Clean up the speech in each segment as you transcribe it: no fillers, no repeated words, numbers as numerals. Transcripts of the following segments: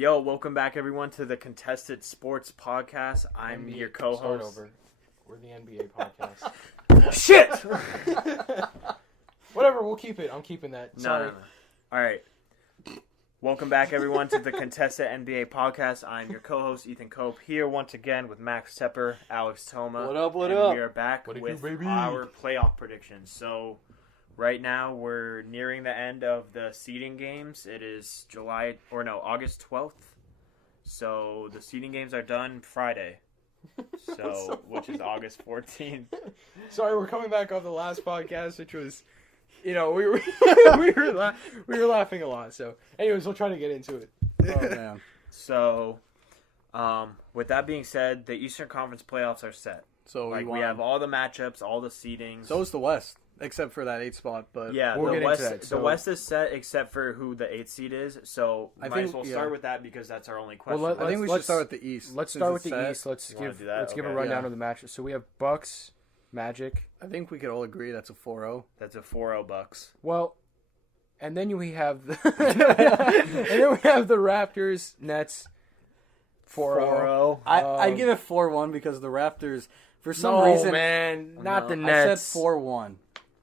Yo, welcome back everyone to the Contested Sports Podcast. I'm NBA, your co-host. Start over. We're the NBA podcast. Shit! Whatever, we'll keep it. I'm keeping that. Sorry. No. All right. Welcome back everyone to the Contested NBA Podcast. I'm your co-host Ethan Cope here once again with Max Tepper, Alex Toma. What up? What and up? We are back What it with do, baby? our playoff predictions. So right now we're nearing the end of the seeding games. It is August 12th. So the seeding games are done Friday. Which is August 14th. Sorry, we're coming back off the last podcast, which was, we were we were laughing a lot. So, anyways, we'll try to get into it. Oh, man. So, with that being said, the Eastern Conference playoffs are set. So We have all the matchups, all the seedings. So is the West, except for that 8th spot. But yeah, we'll the get West. into that. So, the West is set except for who the 8th seed is. So I might think- as well yeah. start with that because that's our only question. Well, I think we should let's- start with the East. Let's since start with it's the set. East. Let's You wanna give do that? give a Okay. rundown Yeah. of the matches. So we have Bucks, Magic. I think we could all agree that's a 4-0. That's a 4-0 Bucks. Well, and then we have the Raptors, Nets. 4-0. I'd give it 4-1 because the Raptors, for some No, reason, man, not the I Nets. said 4-1.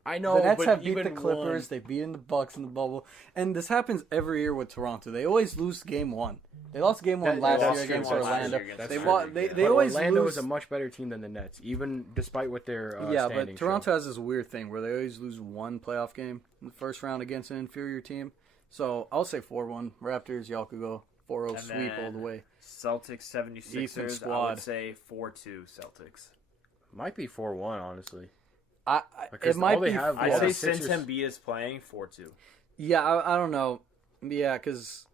I know, The Nets but have beat even the Clippers. one- They beat in the Bucks in the bubble, and this happens every year with Toronto. They always lose game one. They lost game one That- last that's year true. against That's Orlando. true. That's They true. wa- they But always Orlando lose. is a much better team than the Nets, even despite what their Yeah, standings but show. Toronto has this weird thing where they always lose one playoff game in the first round against an inferior team. So I'll say 4-1. Raptors, y'all could go 4-0 And sweep all then the way. Celtics 76ers. I squad. would say 4-2 Celtics. Might be 4-1, honestly. It might all they be. have- I'd Yeah, say the since Sixers- Embiid is playing, 4-2. Yeah, I don't know. Yeah, because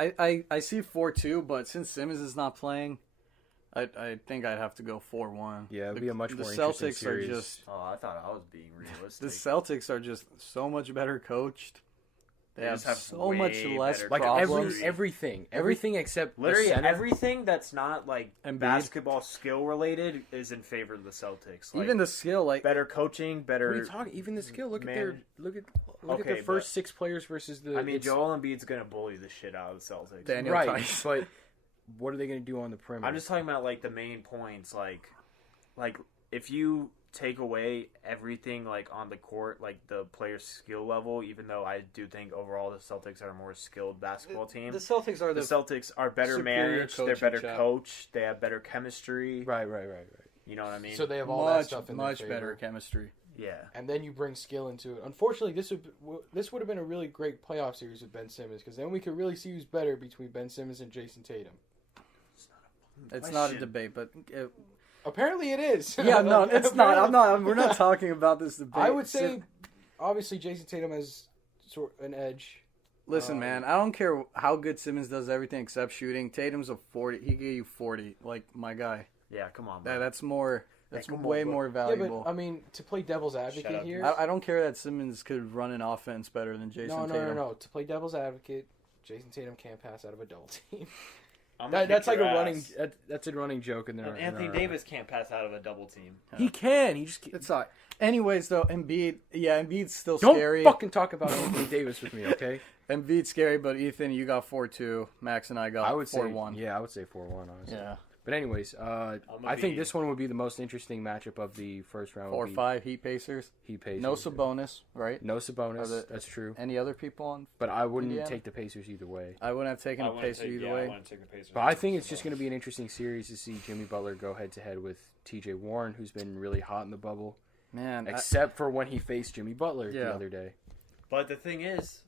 I see 4-2, but since Simmons is not playing, I think I'd have to go 4-1. Yeah, it'd be a much the more interesting Celtics series. are just Oh, I thought I was being the realistic. Celtics are just so much better coached. They They have just have so way much less better Like problems. everything except Literally the center. everything that's not like Embiid. basketball skill related is in favor of the Celtics. Like, Even the skill, like better coaching, better. What are you talking? Even the skill. Look Man. at their look at Okay, the first but- 6 players versus the. I mean, it's- Joel Embiid's gonna bully the shit out of the Celtics. Daniel right, Tice. but what are they going to do on the perimeter? I'm just talking about like the main points, like if you take away everything like on the court, like the player's skill level. Even though I do think overall the Celtics are a more skilled basketball team. the Celtics are The Celtics are better superior managed. They're coaching better job. coached. They have better chemistry. right. You know what I mean? So they have all that much stuff in their much favor. better chemistry. yeah. And then you bring skill into it. Unfortunately, this would have been a really great playoff series with Ben Simmons because then we could really see who's better between Ben Simmons and Jason Tatum. It's not a Question. debate, but Apparently, it is. yeah, no, it's not. I'm not. We're not talking about this debate. I would say, obviously, Jason Tatum has an edge. Listen, man, I don't care how good Simmons does everything except shooting. Tatum's a 40. He gave you 40, like my guy. Yeah, come on, bro. That's more. That's come on, way bro. more Yeah, valuable. but I mean, to play devil's advocate up. here. I don't care that Simmons could run an offense better than Jason Tatum. No. To play devil's advocate, Jason Tatum can't pass out of a double team. I'm gonna That's kick like a your running. ass. That's a running joke in there. And Anthony Davis can't pass out of a double team. He can. He just can't. It's not. Anyways, though, Embiid, Embiid's still Don't scary. fucking talk about Anthony Davis with me, okay? Embiid's scary, but Ethan, you got 4-2. Max and I got I would 4-1. say, yeah, I would say 4-1, honestly. Yeah. But anyways, I think this one would be the most interesting matchup of the first round. 4-5 Heat Pacers. Heat Pacers. No Sabonis, right? No Sabonis. Are the- That's true. Any other people on? But I wouldn't Indiana? take the Pacers either way. I wouldn't have taken the Pacers either way. But I think it's just going to be an interesting series to see Jimmy Butler go head to head with T.J. Warren, who's been really hot in the bubble, Man, except for when he faced Jimmy Butler Yeah. the other day. But the thing is,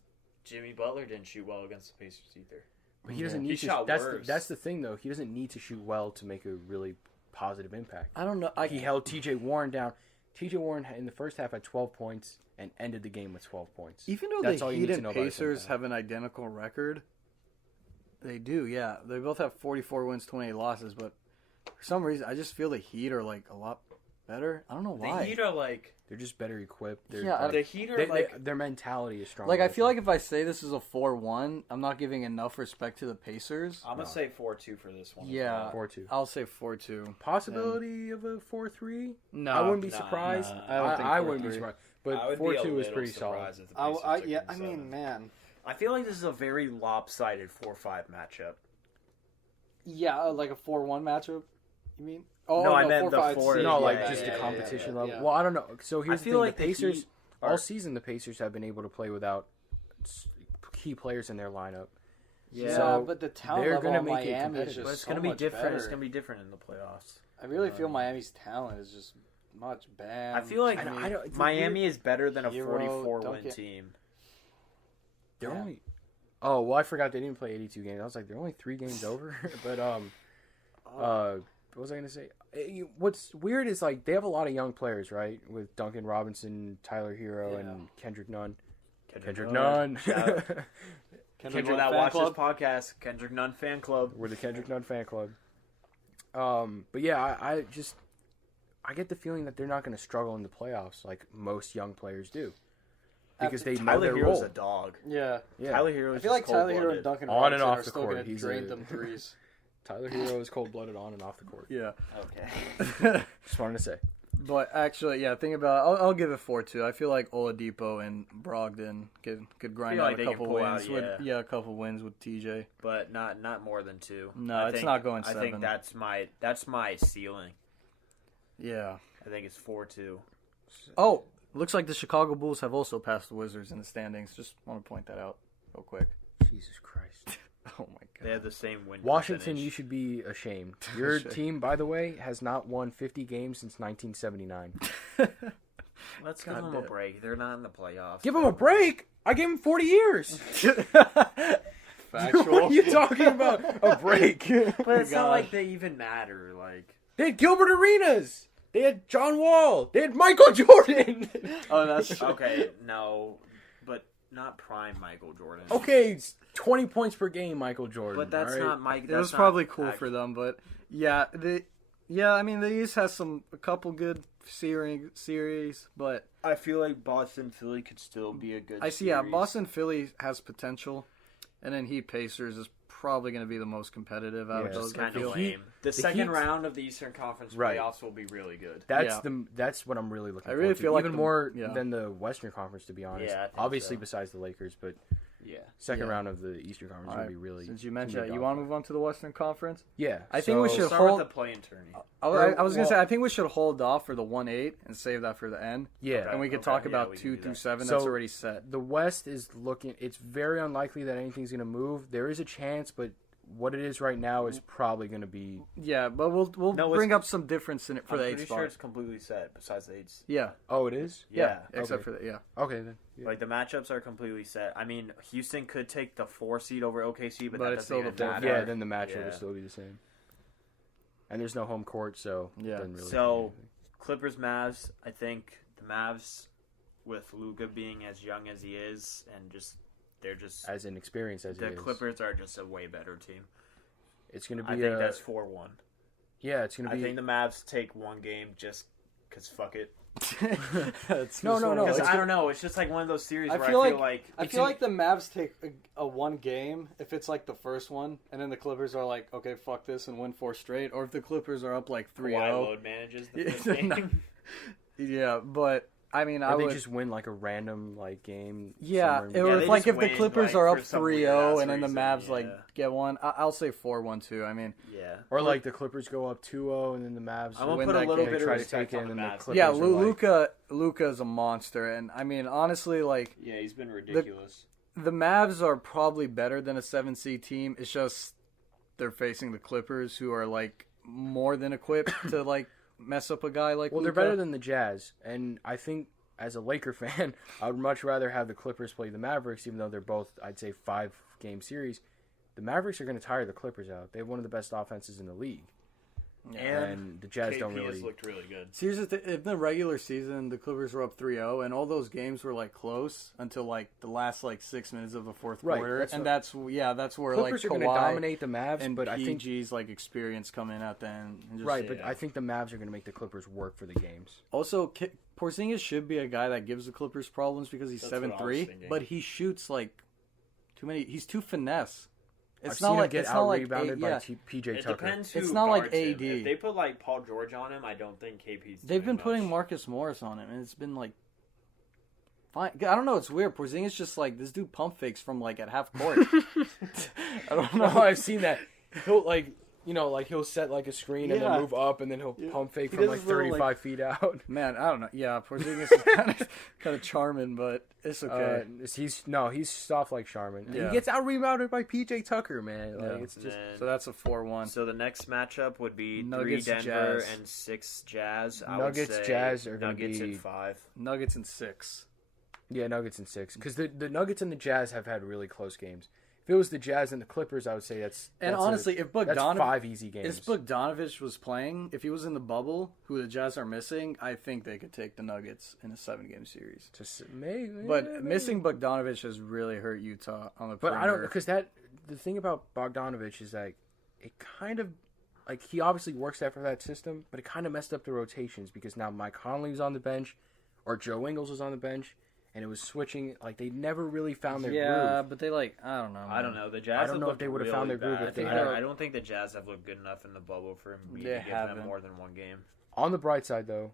Jimmy Butler didn't shoot well against the Pacers either. But he doesn't He need to. shot That's worse. that's the thing, though. He doesn't need to shoot well to make a really positive impact. I don't know. He held T.J. Warren down. T.J. Warren in the first half had 12 points and ended the game with 12 points. Even though That's the all you Heat need to and know about his Pacers impact. have an identical record, they do, yeah. They both have 44 wins, 28 losses, but for some reason, I just feel the Heat are, like, a lot better. I don't know why. The Heat are like They're just better equipped. They're, Yeah, like, the Heat are like their mentality is stronger. Like, I feel like if I say this is a 4-1, I'm not giving enough respect to the Pacers. I'm gonna say 4-2 for this one. as Yeah. well. 4-2. I'll say 4-2. Possibility of a 4-3? No. I wouldn't be Nah, surprised. nah. I don't think I wouldn't be 4-3. surprised. But I would 4-2 be a is little pretty solid. surprised if the Pacers took yeah, Game I mean, 7. man. I feel like this is a very lopsided 4-5 matchup. Yeah, like a 4-1 matchup. You mean? Oh No, I no, meant the 4-5 four- seed. No, Yeah, like yeah, just yeah, the competition yeah, level. yeah. Well, I don't know. So here's I the feel thing: like the the Pacers Heat all are- season, the Pacers have been able to play without key players in their lineup. Yeah, So but the talent they're level gonna on make it Miami is competitive. just But it's so gonna be much different. better. It's gonna be different in the playoffs. I really feel Miami's talent is just much bad. I feel like I don't- it's a Miami is better than a Hero, 44 win Duncan. team. They're Yeah. only. Oh well, I forgot they didn't play 82 games. I was like, they're only 3 games over. But what was I gonna say? What's weird is like they have a lot of young players, right? With Duncan Robinson, Tyler Hero, Yeah. and Kendrick Nunn. Kendrick Nunn. Shout out. Kendrick People that Fan watch Club. this podcast, Kendrick Nunn fan club. We're the Kendrick Nunn fan club. But yeah, I get the feeling that they're not going to struggle in the playoffs like most young players do, because they know Tyler their Hero's role. a dog. Yeah. Yeah, Tyler Hero I is feel like just Tyler Hero cold-blooded. and Duncan On and Robinson off are the still court, going to he's drain a- them threes. Tyler Hero is cold-blooded on and off the court. Yeah. Okay. Just wanted to say. But actually, yeah, think about it. I'll give it 4-2. I feel like Oladipo and Brogdon could grind Feel out like a they can couple pull wins. out, with, a couple wins with TJ. But not more than 2. No, I it's think- not going I 7. think that's my ceiling. Yeah. I think it's 4-2. Oh, looks like the Chicago Bulls have also passed the Wizards in the standings. Just want to point that out real quick. Jesus Christ. Oh my They have god. the same win Washington, percentage. you should be ashamed. Your Shame. team, by the way, has not won 50 games since 1979. Let's give God them a damn. break. They're not in the playoffs. Give them a break. I gave them 40 years. Factual. What are you talking about? A break. But it's not God. like they even matter. Like They had Gilbert Arenas. They had John Wall. They had Michael Jordan. Oh, that's true. okay, no, but not prime Michael Jordan. Okay, it's 20 points per game, Michael Jordan. But that's all right? not Mike. It That's was not probably cool act- for them, but yeah, I mean, the East has a couple good series, but I feel like Boston Philly could still be a good. I see. Yeah, series. Boston Philly has potential, and then Heat Pacers is probably going to be the most competitive out Yeah, of those. It's I kind feel. of lame. The the second Heat- round of the Eastern Conference Right. playoffs will be really good. That's what I'm really looking I for. really feel like even the- more yeah. than the Western Conference, to be honest. Yeah, I think Obviously, so. besides the Lakers, but Yeah. second Yeah. round of the Eastern Conference All would right, be really. Since you it's mentioned gonna that, be you a want to dogfight. move on to the Western Conference? Yeah, I think we so- should Start hold. with the play-in tourney. I was gonna say I think we should hold off for the 1-8 and save that for the end, Yeah, and we could Okay, talk yeah, about we can 2 do through that. 7. So- That's already set. the West is looking. It's very unlikely that anything's going to move. There is a chance, but what it is right now is probably going to be. Yeah, but we'll No, bring it's- up some difference in it for I'm the 8 pretty spot. sure it's completely set. Besides the 8s. Yeah, Oh, it is. Yeah. except okay. for the Okay then. Yeah. Like the matchups are completely set. I mean, Houston could take the 4 seed over OKC, but But that it's doesn't still even the 4th. matter. Yeah, then the matchup Yeah. will still be the same. And there's no home court, so it Yeah. doesn't really So Clippers, Mavs. I think the Mavs, with Luka being as young as he is, and they're just as an experience as the it is. Clippers are just a way better team. It's going to be. I think that's 4-1. Yeah, it's going to I be. think the Mavs take one game just because fuck it. That's No, just no, one no, of Because those- it's I don't know. It's just like one of those series I where feel I feel like- like I it's feel an- like the Mavs take a one game if it's like the first one, and then the Clippers are like, okay, fuck this, and win 4 straight. Or if the Clippers are up like Kawhi 3-0. load manages the Yeah, first game. no. Yeah, but I mean, I Or they would. just win like a random like game. Yeah, somewhere in it between. Yeah, was they like just if the win, Clippers like, are up for some 3-0 weird-ass and then the reason, Mavs like yeah. get one, I'll say 4-1 too. I mean, Yeah. Or like the Clippers go up 2-0 and then the Mavs I'm gonna win put a that little game. bit of try to respect take it on and the then the Mavs. Clippers yeah, are like, Luka is a monster, and I mean honestly, like Yeah, he's been ridiculous. the Mavs are probably better than a 7 seed team. It's just they're facing the Clippers, who are like more than equipped to like mess up a guy like. well, they're Luka. better than the Jazz, and I think as a Laker fan, I would much rather have the Clippers play the Mavericks, even though they're both, I'd say, 5-game series. The Mavericks are going to tire the Clippers out. They have one of the best offenses in the league, and the Jazz KP don't has really. looked really good. See, here's the thing. In the regular season, the Clippers were up 3-0, and all those games were like close until like the last like 6 minutes of the fourth Right, quarter, that's and what- that's where Clippers like are going to Kawhi dominate the Mavs, and but I think PG's like experience coming at the end. And just, right, but yeah. I think the Mavs are going to make the Clippers work for the games. Also, Porzingis should be a guy that gives the Clippers problems because he's That's what I was 7'3", thinking. but he shoots like too many. He's too finesse. I've It's seen not him like get it's not like out-rebounded by yeah. PJ It Tucker. depends who It's not like guards him. AD. If they put like Paul George on him, I don't think KP's. They've been doing putting much. Marcus Morris on him, and it's been like fine. I don't know. It's weird. Porzingis just like this dude pump fakes from like at half court. I don't know. No, I've seen that. He'll like like he'll set like a screen and Yeah. then move up and then he'll pump fake He from does like this little, 35 feet out. Man, I don't know. Yeah, Porzingis is kind of charming, but it's okay. He's soft like Charmin. Yeah. He gets out rebounded by PJ Tucker, man. Like Yeah. it's just And So that's a 4-1. so the next matchup would be Nuggets, 3 Denver Jazz. and 6 Jazz. I Nuggets, would say Jazz are gonna Nuggets be- in 5. Nuggets in 6. yeah, Nuggets in 6 because the Nuggets and the Jazz have had really close games. If it was the Jazz and the Clippers, I would say that's Honestly, if that's Bogdanovich 5 easy games. If Bogdanovich was playing, if he was in the bubble, who the Jazz are missing, I think they could take the Nuggets in a 7-game series. Maybe, But missing Bogdanovich has really hurt Utah on the But perimeter. I don't because the thing about Bogdanovich is like it kind of like he obviously works after that system, but it kind of messed up the rotations because now Mike Conley was on the bench or Joe Ingles was on the bench. And it was switching, like, they never really found their groove. but they I don't know. I don't know. The Jazz. I don't know if they would have found their groove if they had- I don't think the Jazz have looked good enough in the bubble for me They to give haven't. them more than one game. On the bright side, though,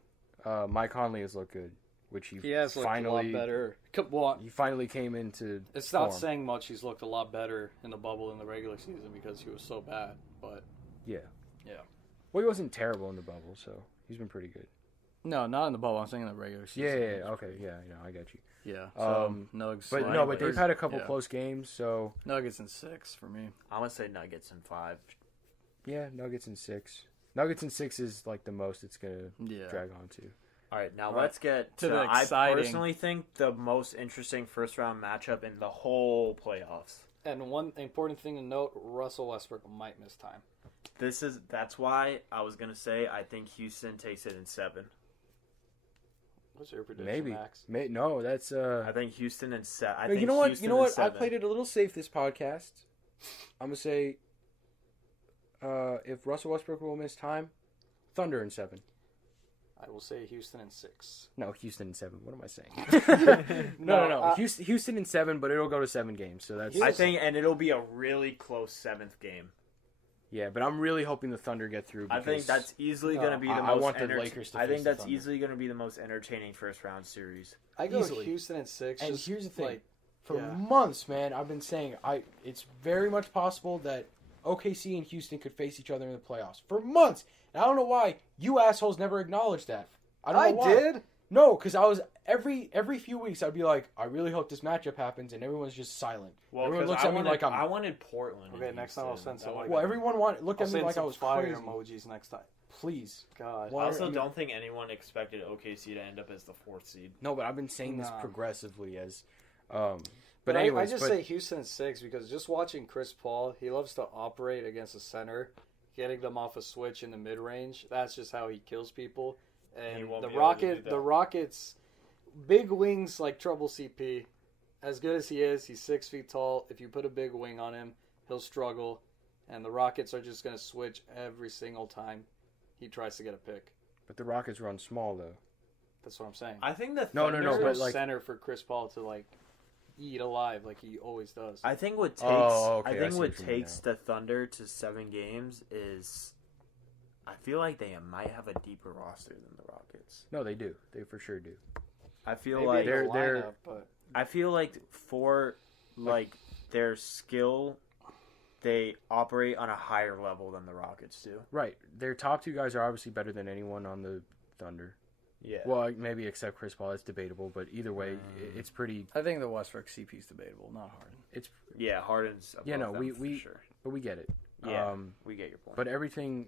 Mike Conley has looked good, which He has looked finally, a lot better. Well, He finally came into it's not form. saying much. He's looked a lot better in the bubble in the regular season because he was so bad. But Yeah. Yeah. Well, he wasn't terrible in the bubble, so he's been pretty good. no, not in the bubble. I'm saying in the regular season. Yeah, okay, yeah, I got you. Yeah. So But Nuggets. but they've had a couple yeah. close games, so Nuggets in 6 for me. I would say Nuggets in 5. yeah, Nuggets in 6. Nuggets in 6 is like the most it's gonna Yeah. drag on to. All right, now All right. let's get To to. the I exciting- personally think the most interesting first round matchup in the whole playoffs. And one important thing to note: Russell Westbrook might miss time. That's why I was gonna say I think Houston takes it in 7. What's your prediction, Maybe. Max? No, that's I think Houston in 7. I think you know what? Houston You know in what? I 7. played it a little safe this podcast. I'm gonna say, if Russell Westbrook will miss time, Thunder in 7. I will say Houston in 6. No, Houston in 7. What am I saying? No. No, Houston in 7, but it'll go to 7 games. So that's I think, and it'll be a really close 7th game. yeah. But I'm really hoping the Thunder get through. I think because that's easily No, going to be the I most. want the Lakers to I think face the that's Thunder. easily going to be the most entertaining first round series. I go Easily. Houston in 6. And just here's the thing: like, for yeah. months, man, I've been saying it's very much possible that OKC and Houston could face each other in the playoffs for months. And I don't know why you assholes never acknowledged that. I don't know why. did. No, because I was every few weeks I'd be like, I really hope this matchup happens, and everyone's just silent. Well, Everyone 'cause looks I at me wanted, like I'm. I wanted Portland. Okay, and next time I'll Houston. send some, That like, would've Well, been- everyone looked I'll at me send like I some was fire crazy. emojis next time. Please. God. Why- I also I mean- don't think anyone expected OKC to end up as the 4th seed. No, but I've been saying this Nah. progressively as. But But I anyways, just but- say Houston in 6 because just watching Chris Paul, he loves to operate against the center, getting them off a switch in the mid range. That's just how he kills people. He And won't the be able to do that. Rockets, big wings like trouble CP. As good as he is, he's 6 feet tall. If you put a big wing on him, he'll struggle. And the Rockets are just going to switch every single time he tries to get a pick. but the Rockets run small though. That's what I'm saying. I think the No, Thunder, no, There's but, no like- center for Chris Paul to like eat alive like he always does. I think what takes Oh, okay, I I think see what what you mean takes the Thunder to 7 games is I feel like they might have a deeper roster than the Rockets. No, they do. They for sure do. I feel Maybe like the they're- lineup, but I feel like for like their skill they operate on a higher level than the Rockets do. Right. Their top 2 guys are obviously better than anyone on the Thunder. Yeah. Well, maybe except Chris Paul. That's debatable, but either way, it's pretty. I think the Westbrook CP is debatable, not Harden. It's Yeah, Harden's above Yeah, no, them we- for sure. but we get it. Yeah, we get your point. But everything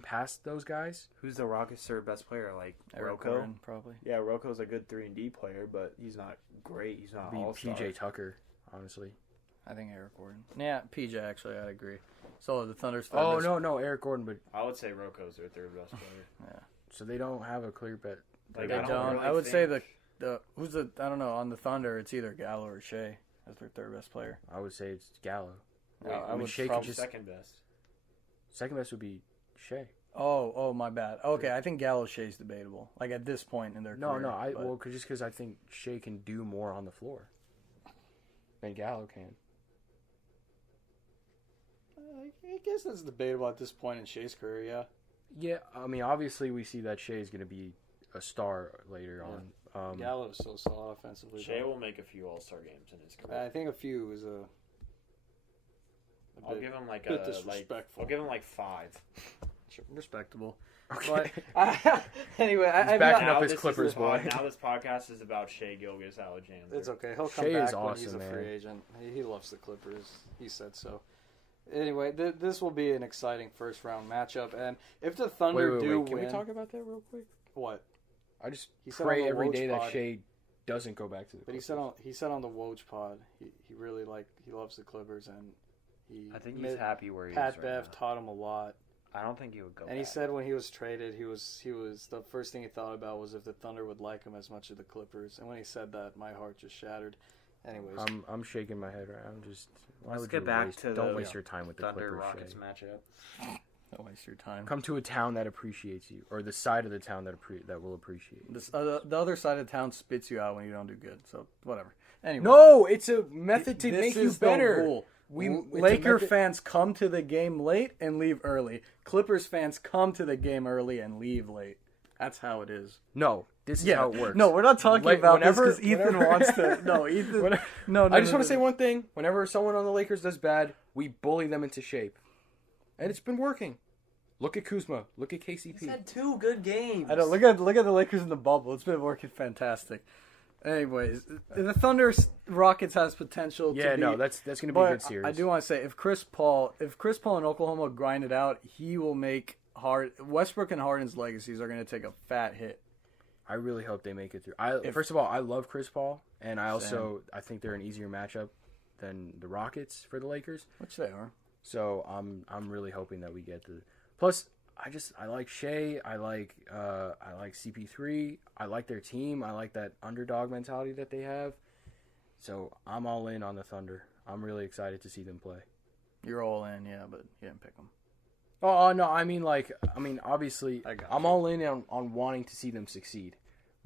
past those guys. Who's the Rockets' third best player? Like Eric Rocco? Gordon, probably. Yeah, Rocco's a good 3-and-D player, but he's not great. He's not Be all-star. PJ Tucker, honestly. I think Eric Gordon. Yeah, PJ actually, I agree. So the Thunder's third Oh best- no, Eric Gordon, but I would say Rocco's their third best player. so they don't have a clear bet. Like, They I don't don't. really I would say think- the who's the I don't know on the Thunder. It's either Gallo or Shea as their third best player. I would say it's Gallo. Wait, I mean, would Shea could probably. just- second best. Second best would be Shea. Oh, my bad. Okay, I think Gallo Shea's debatable. Like at this point in their No, career. but- just because I think Shea can do more on the floor than Gallo can. I guess that's debatable at this point in Shea's career. Yeah. Yeah, I mean, obviously we see that Shea is going to be a star later on. Gallo's so solid offensively. Shea though. will make a few All-Star games in his career. I think a few is I'll give him like bit a disrespectful. I'll give him like 5. Sure, respectable. Okay. But anyway, He's backing Now up his this is Clippers the boy. Now this podcast is about Shea Gilgeous-Alexander. it's okay. He'll come Shea back is when he's a awesome, free man. agent. He loves the Clippers. He said so. Anyway, this will be an exciting first round matchup, and if the Thunder do Can win, we talk about that real quick? what? I just He said pray on the every Woj day pod- that Shea doesn't go back to the But he said on the Woj pod, he really he loves the Clippers, and I think he's happy where he is Pat right Bev now. taught him a lot. I don't think he would go And he back. said when he was traded, he was the first thing he thought about was if the Thunder would like him as much as the Clippers. And when he said that, my heart just shattered. Anyways, I'm shaking my head right. I'm just. Why Let's would get you back waste, to don't the waste your time with the Thunder Clippers. Rockets Shea. matchup. don't waste your time. Come to a town that appreciates you, or the side of the town that will appreciate you. The other side of town spits you out when you don't do good. So whatever. Anyway, No, it's a method to this make you is the better. rule. It's a Laker method- fans come to the game late and leave early. Clippers fans come to the game early and leave late. That's how it is. No, this is how it works. No, we're not talking Like, about whenever- this because Ethan whenever- wants to. No, Ethan. Whenever- no, I just want no, to say one thing. Whenever someone on the Lakers does bad, we bully them into shape. And it's been working. Look at Kuzma. Look at KCP. He's had 2 good games. I know. Look at the Lakers in the bubble. It's been working fantastic. Anyways, the Thunder Rockets has potential. Yeah, to be, no, that's going to be but a good series. I do want to say if Chris Paul in Oklahoma grind it out, he will make Westbrook and Harden's legacies are going to take a fat hit. I really hope they make it through. First of all, I love Chris Paul, and I think they're an easier matchup than the Rockets for the Lakers. Which they are. So I'm really hoping that we get the. Plus, I like Shea. I like CP3. I like their team. I like that underdog mentality that they have. So I'm all in on the Thunder. I'm really excited to see them play. You're all in, yeah, but you didn't pick them. Oh no, obviously, I got I'm you. all in on wanting to see them succeed.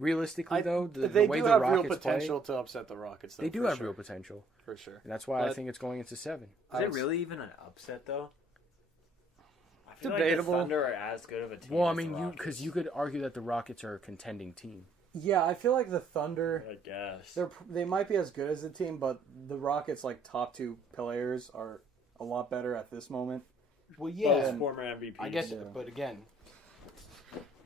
Realistically, though, the They way do the have Rockets real potential to upset the Rockets. play, they do for have sure. real potential, For sure. and that's why I But- think it's going into 7. Is it really even an upset though? I feel Debatable. Like the Thunder are as good of a team. Well, I as the mean, Rockets. you could argue that the Rockets are a contending team. Yeah, I feel like the Thunder, I guess. they might be as good as the team, but the Rockets, like, top 2 players are a lot better at this moment. Well, yeah. Former MVP. I get Yeah. it, but again,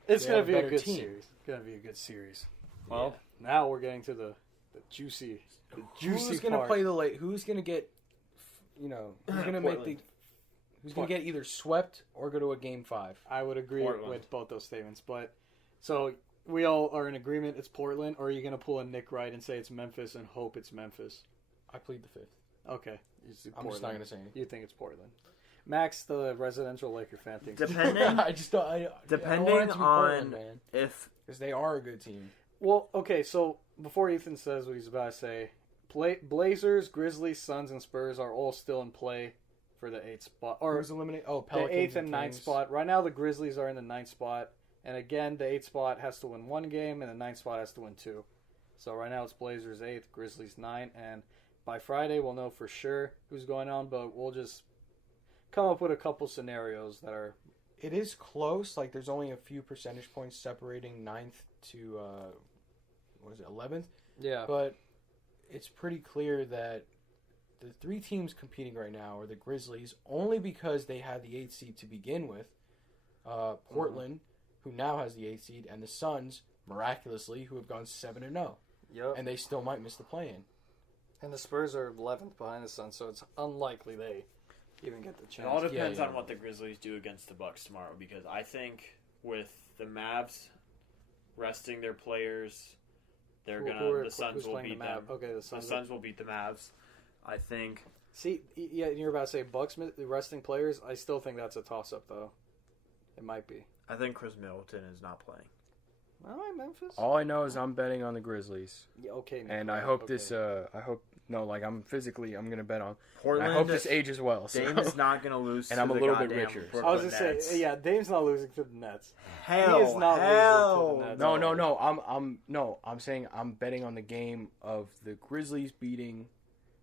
It's They going have to a be a better good team. series. It's going to be a good series. Well, Now we're getting to the juicy who's going to part. play the late? Who's going to get? Who's going to make the? Portland. Who's going to get either swept or go to a game 5? I would agree Portland. with both those statements. But so we all are in agreement it's Portland, or are you going to pull a Nick Wright and say it's Memphis and hope it's Memphis? I plead the 5th. Okay. I'm just not going to say anything. You think it's Portland. Max, the residential Laker fan, thinks depending I just don't. I don't depending want it to be Portland, on man, if because they are a good team. Well, okay, so before Ethan says what he's about to say, Blazers, Grizzlies, Suns, and Spurs are all still in play for the 8th spot. Or Who's eliminated? Oh, the Pelicans 8th and 9th Kings. spot. Right now, the Grizzlies are in the 9th spot. And again, the 8th spot has to win 1 game, and the 9th spot has to win 2. So right now, it's Blazers 8th, Grizzlies 9. And by Friday, we'll know for sure who's going on, but we'll just come up with a couple scenarios that are... It is close. Like, there's only a few percentage points separating 9th to 11th. Yeah. But it's pretty clear that the 3 teams competing right now are the Grizzlies, only because they had the 8th seed to begin with. Portland, who now has the 8th seed, and the Suns, miraculously, who have gone 7-0, Yep. and they still might miss the play-in. And the Spurs are 11th behind the Suns, so it's unlikely they even get the it chance. all depends yeah. on what the Grizzlies do against the Bucks tomorrow, because I think with the Mavs resting their players, the Suns who's will playing beat the them. Mavs? Okay, the The Suns. Suns will beat the Mavs. I think. See, yeah, you're about to say Bucks resting players. I still think that's a toss-up, though. It might be. I think Chris Middleton is not playing. All right, Memphis. All I know is I'm betting on the Grizzlies. Yeah, okay. Nick, And right, I hope okay. I'm going to bet on. Portland. I hope this ages well. So. Dame is not going to lose. And to I'm a the little bit goddamn richer. Brooklyn I was gonna Nets. say, yeah, Dame's not losing to the Nets. Hell, He is not losing to the Nets. No. I'm saying I'm betting on the game of the Grizzlies beating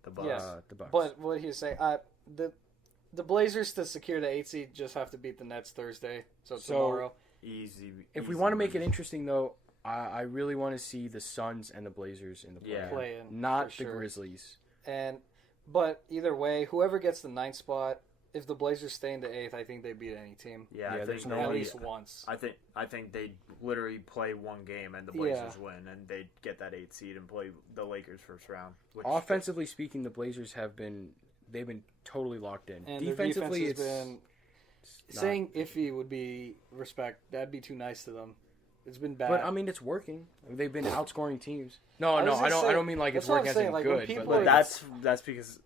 the Bucks. Yes. the Bucks. But what he's saying, the Blazers to secure the 8th seed just have to beat the Nets Thursday, so tomorrow. Easy. If we want to make it interesting, though, I really want to see the Suns and the Blazers in the play, Yeah. Play in, not for the sure. Grizzlies. And But either way, whoever gets the 9th spot, if the Blazers stay in the 8th, I think they beat any team. Yeah, I there's think no At way. least once. I think they literally play one game and the Blazers win, and they get that 8th seed and play the Lakers first round. Which Offensively speaking, the Blazers they've been totally locked in. And Defensively, their it's defense has been... Saying iffy would be respect. That'd be too nice to them. It's been bad. But I mean, it's working. They've been outscoring teams. No, I don't mean like it's that's what working I'm as saying, in like, good. when people But are- like, that's because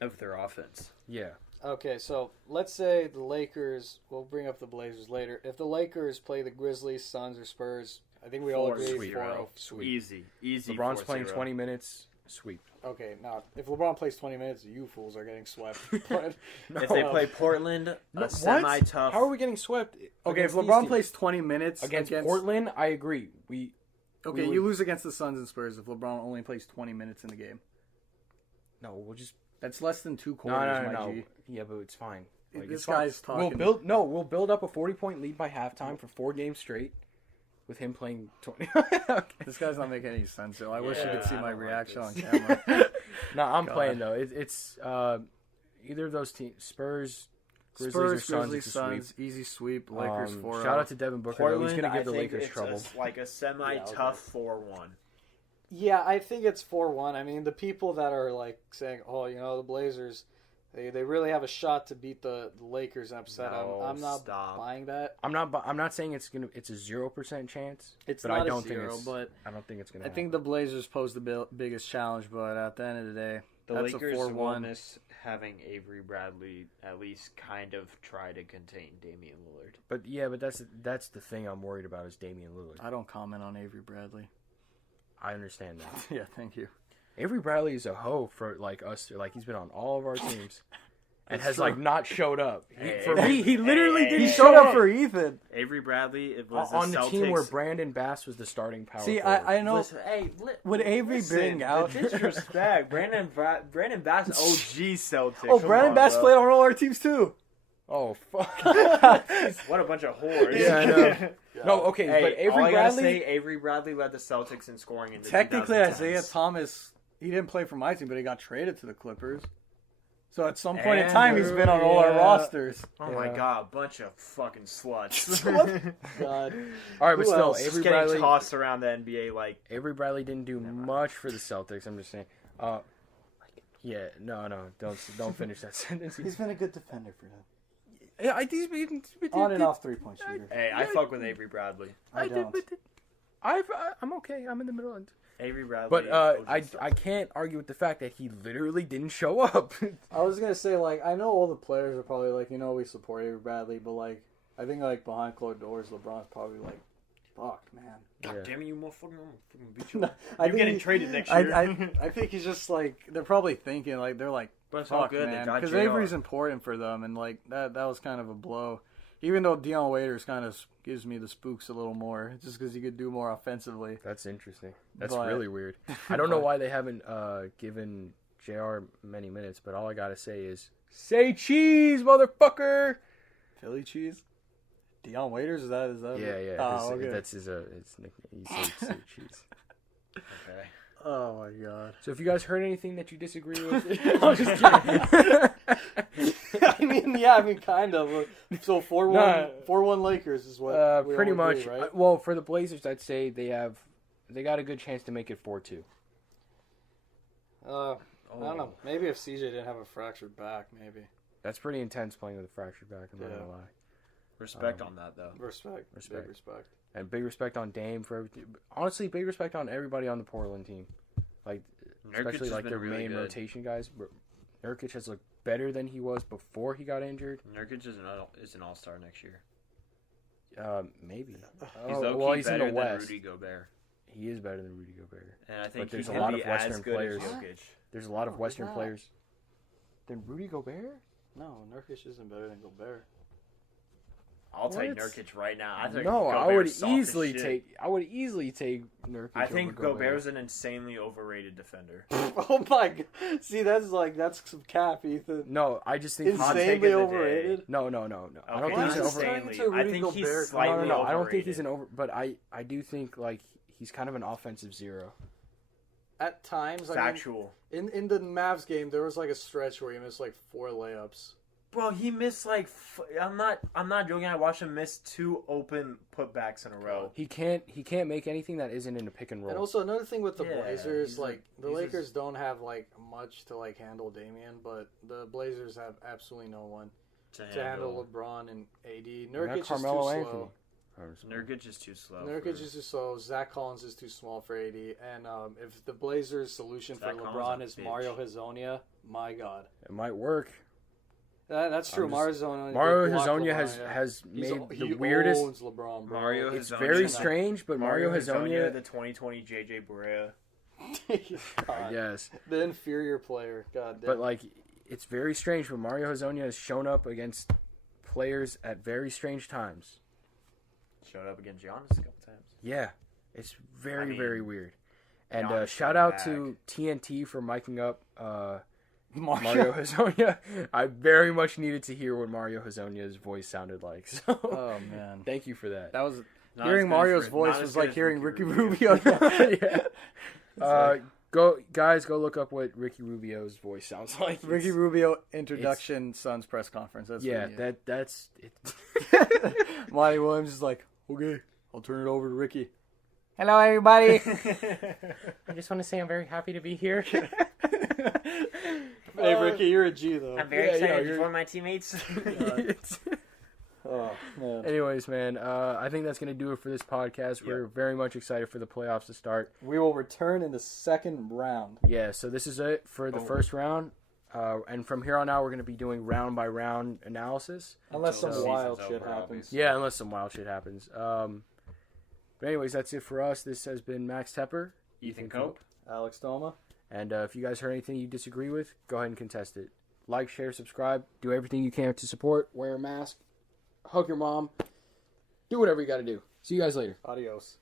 of their offense. yeah. Okay, so let's say the Lakers. We'll bring up the Blazers later. If the Lakers play the Grizzlies, Suns, or Spurs, I think we all agree 4-0. 4-0. Sweet. Easy. LeBron's 4-0. playing 20 minutes. Sweep. Okay, now if LeBron plays 20 minutes, you fools are getting swept. But If they play Portland, a semi-tough. How are we getting swept? Okay, if against these LeBron teams? plays 20 minutes against Portland, I agree. Okay, we you would- lose against the Suns and Spurs if LeBron only plays 20 minutes in the game. No, we'll just That's less than 2 no, quarters, my no. G. Yeah, but it's fine. Like, This it's fine. guy's talking. We'll build up a 40-point lead by halftime for 4 games straight, with him playing 20. Okay. This guy's not making any sense. So I wish you Yeah, could see I my don't like reaction on this. camera. No, I'm God. playing though. It's either of those teams. Spurs, Grizzlies, or Spurs, Suns. Grizzlies, it's a sweep. Suns, easy sweep. Lakers 4-0. Shout out to Devin Booker. Though. Portland, He's going to give the I think Lakers it's trouble. like a semi-tough 4-1. yeah, I think it's 4-1. I mean, the people that are like saying, "Oh, the Blazers, they really have a shot to beat the Lakers," and upset. No, I'm not stop. buying that. I'm not saying it's a 0% chance. It's but not I don't a zero, think but I don't think it's going I to. think the Blazers pose the biggest challenge, but at the end of the day, The that's Lakers a will 4-1. miss having Avery Bradley at least kind of try to contain Damian Lillard. But that's the thing I'm worried about is Damian Lillard. I don't comment on Avery Bradley. I understand that. Yeah, thank you. Avery Bradley is a hoe for like us. Like he's been on all of our teams. And That's has true. like not showed up. Hey, He literally hey, didn't hey, He show showed up up for Ethan. Avery Bradley it was on the Celtics. team where Brandon Bass was the starting power See, forward. I know. Listen, hey, Would Avery bring out? the disrespect? Brandon Bass, OG Celtics. Oh, Come Brandon on, Bass bro. played on all our teams too. Oh fuck. What a bunch of whores. Yeah, I know. No, okay, Hey, but all Avery I gotta Bradley. say, Avery Bradley led the Celtics in scoring in the Technically, 2010s. Isaiah Thomas, he didn't play for my team, but he got traded to the Clippers. So at some point in And time, he's been on all our yeah. rosters. Oh my Yeah. god, bunch of fucking sluts. God, All right, but Who still, else? Just Avery getting Bradley. tossed around the NBA like Avery Bradley didn't do much for the Celtics. I'm just saying. Yeah, no, don't finish that sentence. He's been a good defender for them. Yeah, he's been On and off 3-point shooter. hey, I fuck with Avery Bradley. I don't. I'm okay. I'm in the middle. Avery Bradley. But OG I can't argue with the fact that he literally didn't show up. I was gonna say like I know all the players are probably like we support Avery Bradley, but like I think like behind closed doors, LeBron's probably like, fuck man. God Yeah. damn it, you motherfucker! I'm gonna fucking beat you. No, I You're think getting he- traded next I, year. I think he's just like they're probably thinking like they're like but it's all fuck good. man They got because JR. Avery's important for them and like that was kind of a blow. Even though Deion Waiters kind of gives me the spooks a little more, just because he could do more offensively. That's interesting. That's But- really weird. I don't know why they haven't given JR many minutes, but all I gotta say is say cheese, motherfucker. Philly cheese. Deion Waiters is that? Yeah. Oh, his- okay. That's his nickname. He says say cheese. Okay. Oh my god. So if you guys heard anything that you disagree with, I'm just kidding. I mean, kind of. So 4-1, Nah. 4-1 Lakers is what we pretty all agree, much. right? Well, for the Blazers, I'd say they got a good chance to make it 4-2. I don't know. Maybe if CJ didn't have a fractured back, maybe. That's pretty intense playing with a fractured back. I'm not Yeah. gonna lie. Respect on that though. Respect. Respect. Big respect. And big respect on Dame for everything. Honestly, big respect on everybody on the Portland team. Like, Nurkic especially has like been their really main good. rotation guys. Nurkic has looked better than he was before he got injured. Nurkic is an all-star next year. Maybe. He's Oh, low-key well, he's in better the than West. He Gobert. He is better than Rudy Gobert. And I think But there's he a can lot be of as Western good players. as Jokic. There's a lot of No, Western he's not. players. Than Rudy Gobert? No, Nurkic isn't better than Gobert. I'll take What? Nurkic right now. I think No, I Gobert's would soft as easily shit. take. I would easily take Nurkic. I think over Gobert. Gobert's an insanely overrated defender. Oh my god. See, that's some cap, Ethan. No, I just think. Hot take of Insanely the day. overrated. No. I don't Okay, think he's not an over. saying insanely. to I Rudy think he's Gobert. slightly No. I don't think he's overrated. an over. But I do think like he's kind of an offensive zero. at times, Factual. in the Mavs game, there was like a stretch where he missed like 4 layups. Bro, he missed like I'm not joking. I watched him miss 2 open putbacks in a row. He can't make anything that isn't in a pick and roll. And also another thing with the Yeah, Blazers, he's like the he's Lakers don't have like much to like handle Damian, but the Blazers have absolutely no one to handle LeBron and AD. Nurkic is too Carmelo slow. Anthony. Nurkic is too slow. Nurkic is too slow. Zach Collins is too small for AD. And if the Blazers' solution Zach for Collins LeBron is is a bitch. Mario Hezonja, my God. It might work. That's true. I'm Mario just- Hezonja. Mario did block Hezonja LeBron, has He's- made he the weirdest. owns LeBron, bro. Mario It's Hezonja. very strange, but Mario the Hezonja. 2020 JJ Barea. God. Yes, The inferior player. God damn. but like it's very strange. But Mario Hezonja has shown up against players at very strange times. Showed up against Giannis a couple times. Yeah, it's very I mean, very weird. And Giannis shout coming out back. to TNT for miking up Mario Mario. Hezonja. I very much needed to hear what Mario Hezonja's voice sounded like. So Oh man, thank you for that. that was Not hearing as good Mario's as- voice not as was good like as hearing Ricky Ricky Rubio. Rubio. Yeah. Go look up what Ricky Rubio's voice sounds like. Ricky Rubio introduction Suns press conference. That's Yeah, what that's it. Monty Williams is like, okay, I'll turn it over to Ricky. Hello, everybody. I just want to say I'm very happy to be here. Hey, Ricky, you're a G, though. I'm very Yeah, excited you're- for my teammates. Oh man. Anyways, man, I think that's gonna do it for this podcast. We're very much excited for the playoffs to start. We will return in the second round. Yeah, so this is it for the Oh. first round, and from here on out, we're gonna be doing round by round analysis. Unless Until some the wild season's shit over, happens. obviously. Yeah, unless some wild shit happens. But anyways, that's it for us. This has been Max Tepper, Ethan Cope. Alex Doma. and if you guys heard anything you disagree with, go ahead and contest it. Like, share, subscribe, do everything you can to support. Wear a mask, hug your mom, do whatever you got to do. See you guys later. Adios.